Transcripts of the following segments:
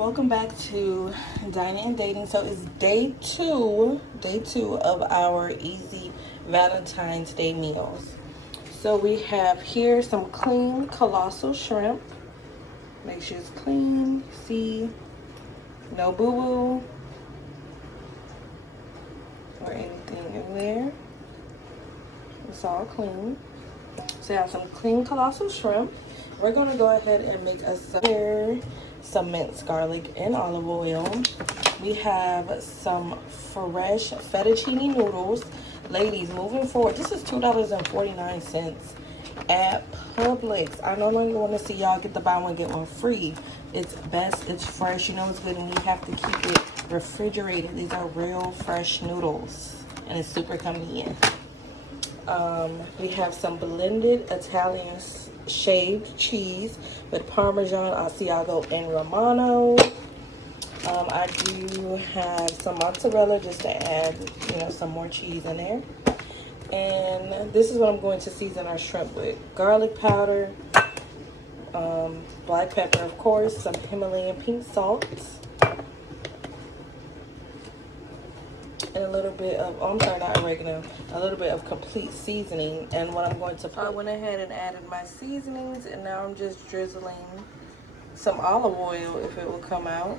Welcome back to Dining and Dating. So it's day two of our easy Valentine's Day meals. So we have here some clean colossal shrimp. Make sure it's clean. See, no boo-boo or anything in there. It's all clean. So I have some clean colossal shrimp. We're gonna go ahead and make us some minced garlic and olive oil. We have some fresh fettuccine noodles. Ladies, moving forward, this is $2.49 at Publix. I no longer want to see y'all get the buy one get one free. It's best, it's fresh, you know it's good, and we have to keep it refrigerated. These are real fresh noodles and it's super convenient. We have some blended Italian shaved cheese with Parmesan, Asiago, and Romano. I do have some mozzarella just to add, some more cheese in there. And this is what I'm going to season our shrimp with: garlic powder, black pepper, of course, some Himalayan pink salt, and a little bit of, not oregano, a little bit of complete seasoning. And what I'm going to put, I went ahead and added my seasonings, and now I'm just drizzling some olive oil, if it will come out,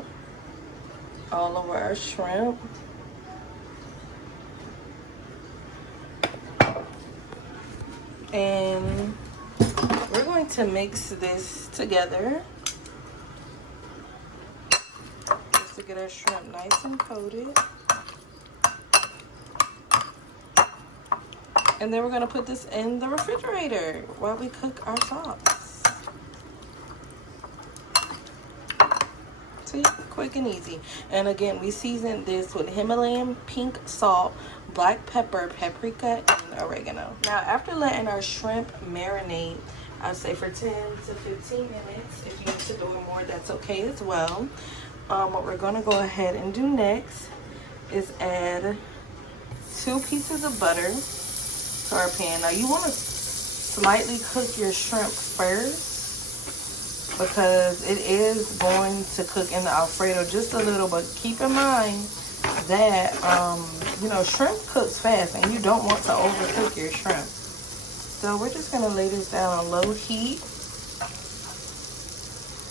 all over our shrimp. And we're going to mix this together just to get our shrimp nice and coated. And then we're gonna put this in the refrigerator while we cook our sauce. See, quick and easy. And again, we seasoned this with Himalayan pink salt, black pepper, paprika, and oregano. Now, after letting our shrimp marinate, I'd say for 10 to 15 minutes. If you need to do it more, that's okay as well. What we're gonna go ahead and do next is add 2 pieces of butter to our pan. Now you want to slightly cook your shrimp first because it is going to cook in the Alfredo just a little, but keep in mind that shrimp cooks fast and you don't want to overcook your shrimp. So we're just going to lay this down on low heat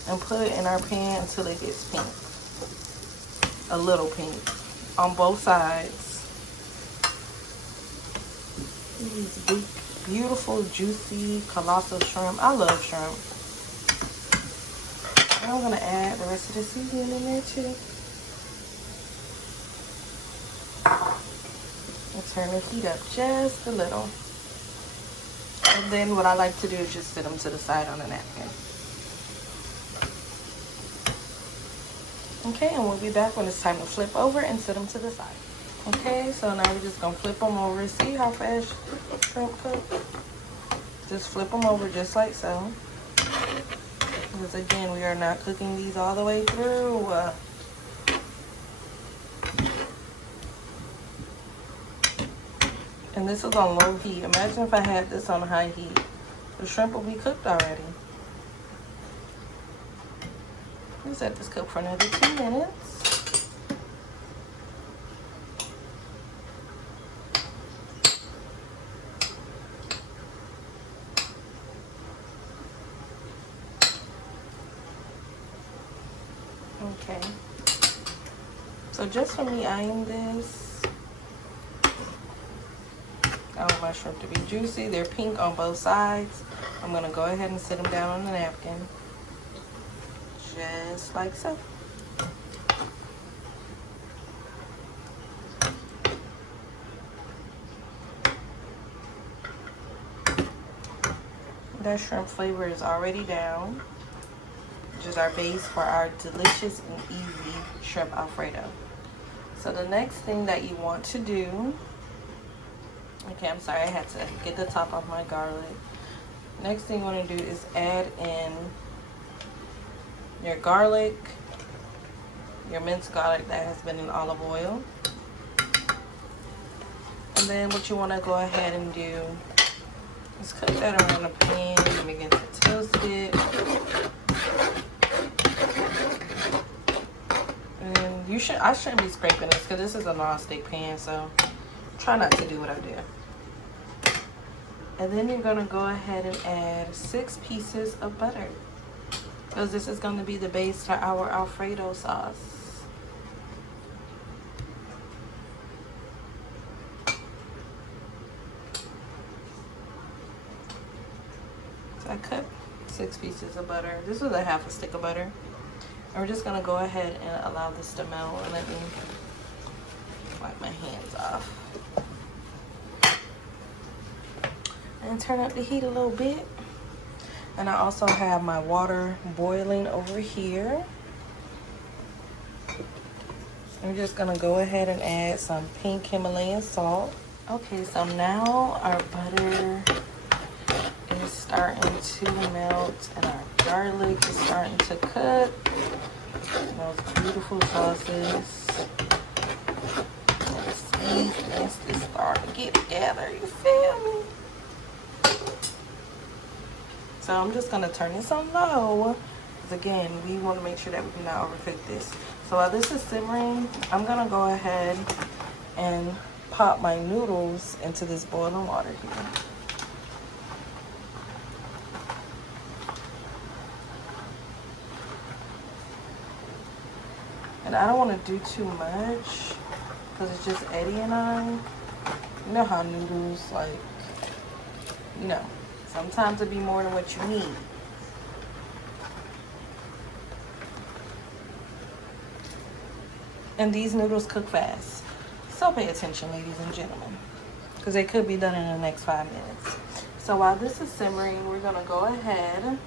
and put it in our pan until it gets pink, a little pink on both sides. These big, beautiful, juicy, colossal shrimp. I love shrimp. And I'm going to add the rest of the seasoning in there too. And turn the heat up just a little. And then what I like to do is just sit them to the side on a napkin. Okay, and we'll be back when it's time to flip over and sit them to the side. Okay, so now we're just gonna flip them over. See how fast shrimp cook? Just flip them over just like so. Because again, we are not cooking these all the way through. And this is on low heat. Imagine if I had this on high heat. The shrimp will be cooked already. Let's let this cook for another 2 minutes. Okay, so just for me eyeing this, I want my shrimp to be juicy. They're pink on both sides. I'm going to go ahead and sit them down on the napkin, just like so. That shrimp flavor is already down, which is our base for our delicious and easy shrimp Alfredo. So the next thing that you want to do, okay, I'm sorry, I had to get the top off my garlic. Next thing you want to do is add in your garlic, your minced garlic that has been in olive oil. And then what you want to go ahead and do is cook that around the pan and begin to toast it. And I shouldn't be scraping this because this is a non-stick pan, so try not to do what I did. And then you're gonna go ahead and add 6 pieces of butter, because this is gonna be the base to our Alfredo sauce. So I cut 6 pieces of butter. This was a half a stick of butter. And we're just gonna go ahead and allow this to melt. And let me wipe my hands off. And turn up the heat a little bit. And I also have my water boiling over here. I'm just gonna go ahead and add some pink Himalayan salt. Okay, so now our butter is starting to melt and our garlic is starting to cook. Those beautiful sauces. Let's just start to get together, you feel me? So I'm just gonna turn this on low, because again, we want to make sure that we do not overcook this. So while this is simmering, I'm gonna go ahead and pop my noodles into this boiling water here. And I don't want to do too much, because it's just Eddie and I. You know how noodles, like, you know, sometimes it be more than what you need. And these noodles cook fast. So pay attention, ladies and gentlemen, because they could be done in the next 5 minutes. So while this is simmering, we're gonna go ahead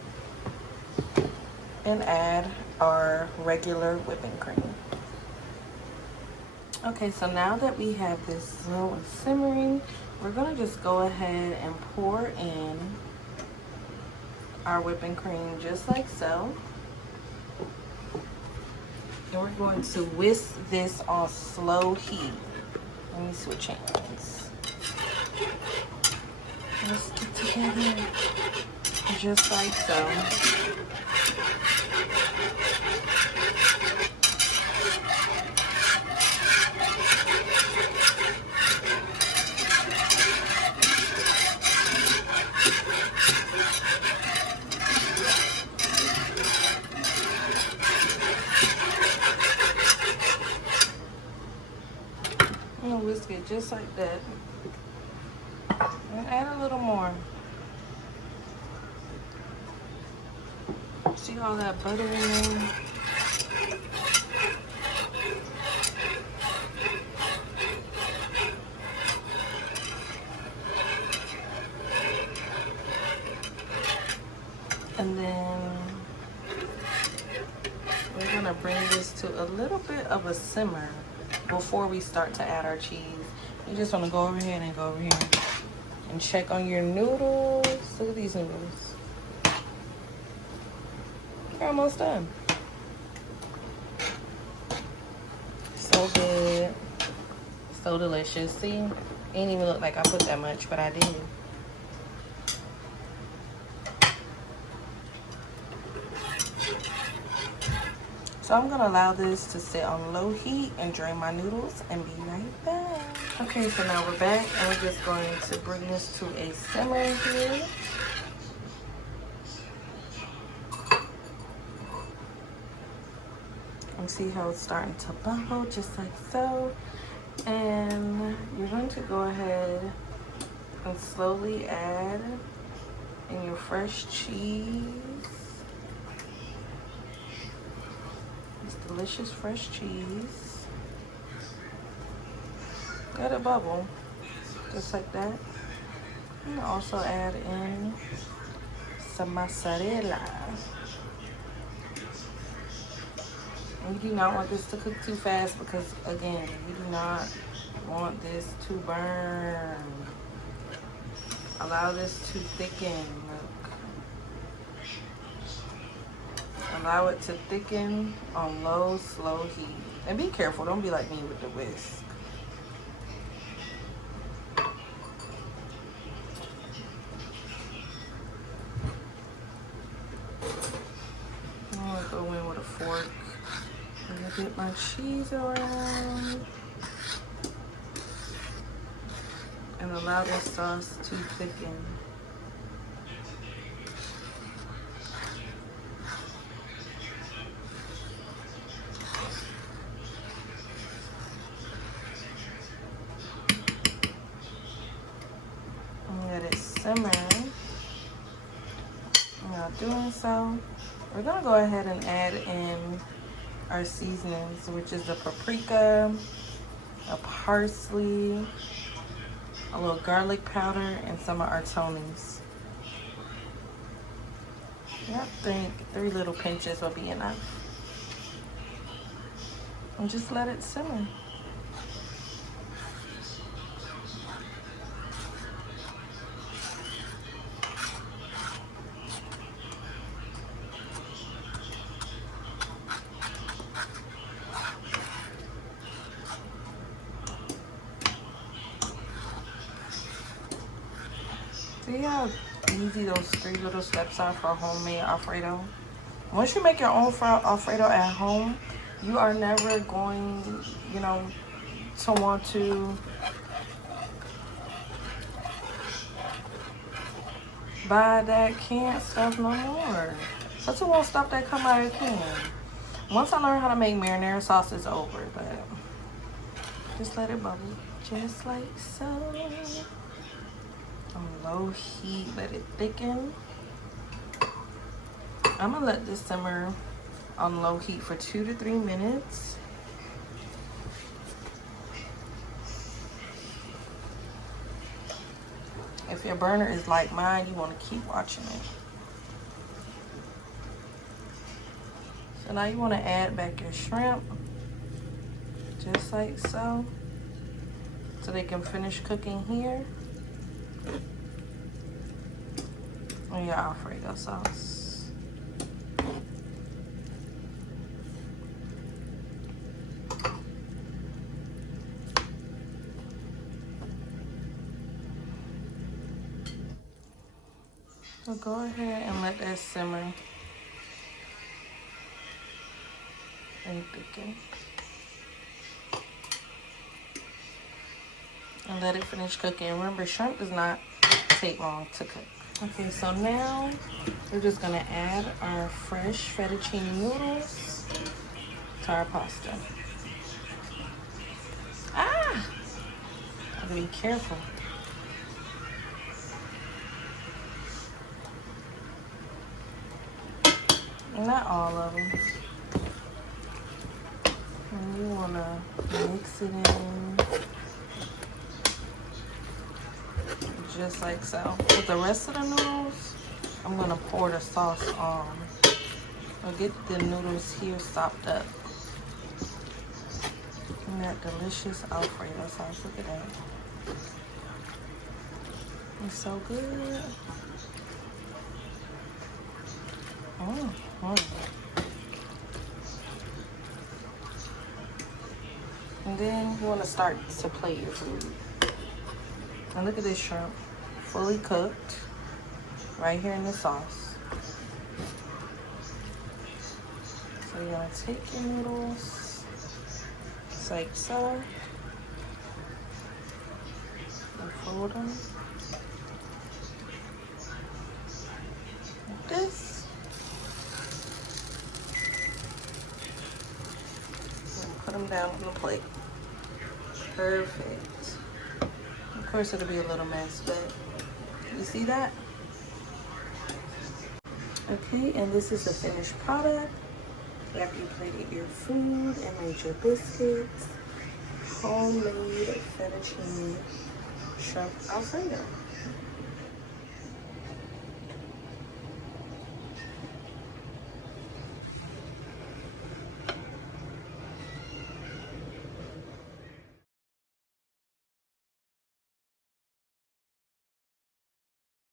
and add our regular whipping cream. Okay, so now that we have this slow and simmering, we're gonna just go ahead and pour in our whipping cream just like so. And we're going to whisk this on slow heat. Let me switch hands. Whisk it together just like so. Whisk it just like that, and add a little more. See all that butter in there? And then we're gonna bring this to a little bit of a simmer before we start to add our cheese. You just want to go over here and go over here and check on your noodles. Look at these noodles. They're almost done. So good. So delicious. See? It didn't even look like I put that much, but I did. So I'm gonna allow this to sit on low heat and drain my noodles and be right back. Okay, so now we're back and we're just going to bring this to a simmer here. And see how it's starting to bubble, just like so. And you're going to go ahead and slowly add in your fresh cheese. Delicious fresh cheese. Let it bubble, just like that. And also add in some mozzarella. And you do not want this to cook too fast, because again, you do not want this to burn. Allow this to thicken. Allow it to thicken on low, slow heat. And be careful, don't be like me with the whisk. I'm gonna go in with a fork and dip my more cheese around. And allow this sauce to thicken. And let it simmer. While doing so, we're gonna go ahead and add in our seasonings, which is the paprika, a parsley, a little garlic powder, and some of our Tonys. I think 3 little pinches will be enough. And just let it simmer. See how easy those 3 little steps are for homemade Alfredo? Once you make your own Alfredo at home, you are never going, you know, to want to buy that canned stuff no more. Such a little stuff that come out of a can. Once I learn how to make marinara sauce, it's over, but just let it bubble, just like so. On low heat, let it thicken. I'm gonna let this simmer on low heat for 2 to 3 minutes. If your burner is like mine, you want to keep watching it. So now you want to add back your shrimp, just like so they can finish cooking here. And your Alfredo sauce. So go ahead and let that simmer and thicken. And let it finish cooking. Remember, shrimp does not take long to cook. Okay, so now we're just gonna add our fresh fettuccine noodles to our pasta. Ah! Gotta be careful. Not all of them. And you wanna mix it in. Just like so. With the rest of the noodles, I'm gonna pour the sauce on. So get the noodles here sopped up. And that delicious Alfredo sauce. Look at that. It's so good. And then you want to start to plate your food. And look at this shrimp, fully cooked, right here in the sauce. So you're gonna take your noodles, just like so, and fold them like this. And put them down on the plate. Perfect. Of course, it'll be a little mess, but you see that? Okay, and this is the finished product. After you plated your food and made your biscuits, homemade fettuccine shrimp Alfredo.